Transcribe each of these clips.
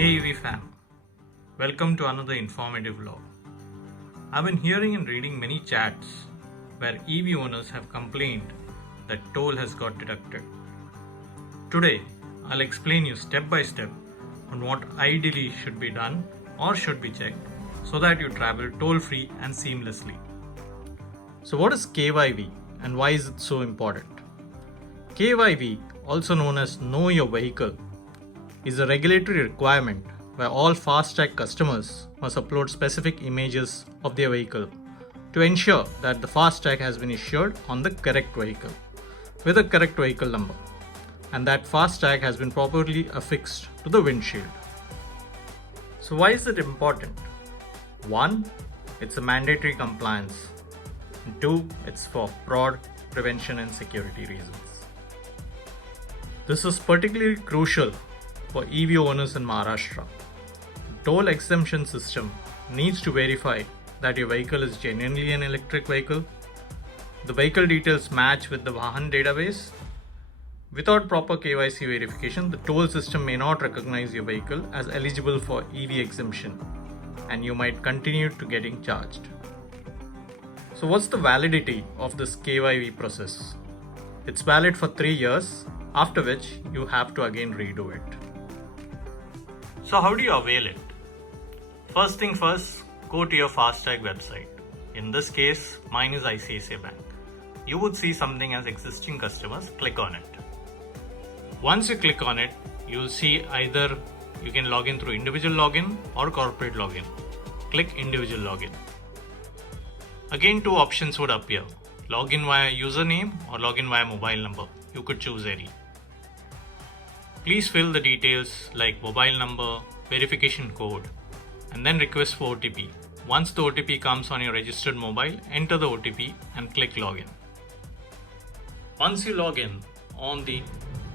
Hey EV fam, welcome to another informative vlog. I've been hearing and reading many chats where EV owners have complained that toll has got deducted. Today, I'll explain you step by step on what ideally should be done or should be checked so that you travel toll free and seamlessly. So what is KYV and why is it so important? KYV, also known as Know Your Vehicle, is a regulatory requirement where all FASTag customers must upload specific images of their vehicle to ensure that the FASTag has been issued on the correct vehicle with a correct vehicle number and that FASTag has been properly affixed to the windshield. So why is it important? 1. It's a mandatory compliance. And 2. It's for fraud prevention and security reasons. This is particularly crucial for EV owners in Maharashtra. The toll exemption system needs to verify that your vehicle is genuinely an electric vehicle, the vehicle details match with the Vahan database. Without proper KYC verification, the toll system may not recognize your vehicle as eligible for EV exemption and you might continue to getting charged. So what's the validity of this KYV process? It's valid for 3 years, after which you have to again redo it. So how do you avail it? First thing first, go to your FASTag website. In this case, mine is ICICI Bank. You would see something as existing customers, click on it. Once you click on it, you'll see either you can log in through individual login or corporate login. Click individual login. Again, two options would appear. Login via username or login via mobile number. You could choose any. Please fill the details like mobile number, verification code, and then request for OTP. Once the OTP comes on your registered mobile, enter the OTP and click login. Once you log in, on the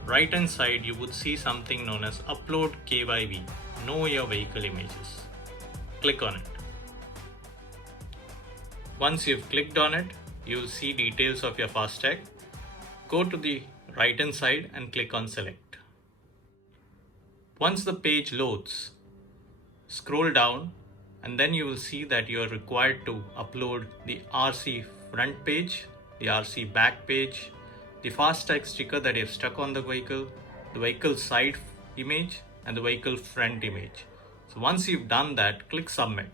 right hand side you would see something known as Upload KYV, Know Your Vehicle Images. Click on it. Once you've clicked on it, you will see details of your FASTag. Go to the right hand side and click on Select. Once the page loads, scroll down and then you will see that you are required to upload the RC front page, the RC back page, the FASTag sticker that you have stuck on the vehicle side image and the vehicle front image. So once you've done that, click submit.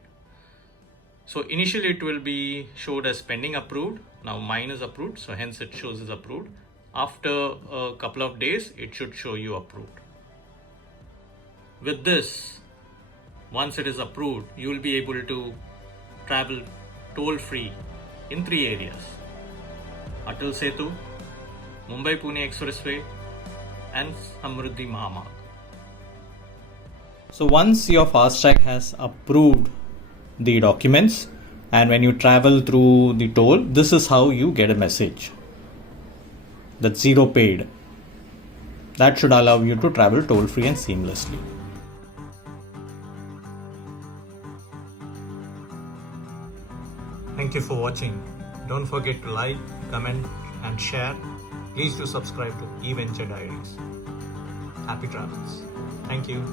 So initially it will be showed as pending approved. Now mine is approved, so hence it shows as approved. After a couple of days, it should show you approved. With this, once it is approved, you will be able to travel toll-free in 3 areas: AtalSetu, Mumbai Pune Expressway, and Samruddhi Mahamarg. So once your FASTag has approved the documents and when you travel through the toll, this is how you get a message that zero paid. That should allow you to travel toll-free and seamlessly. Thank you for watching. Don't forget to like, comment and share. Please do subscribe to EVenture Diaries. Happy travels. Thank you.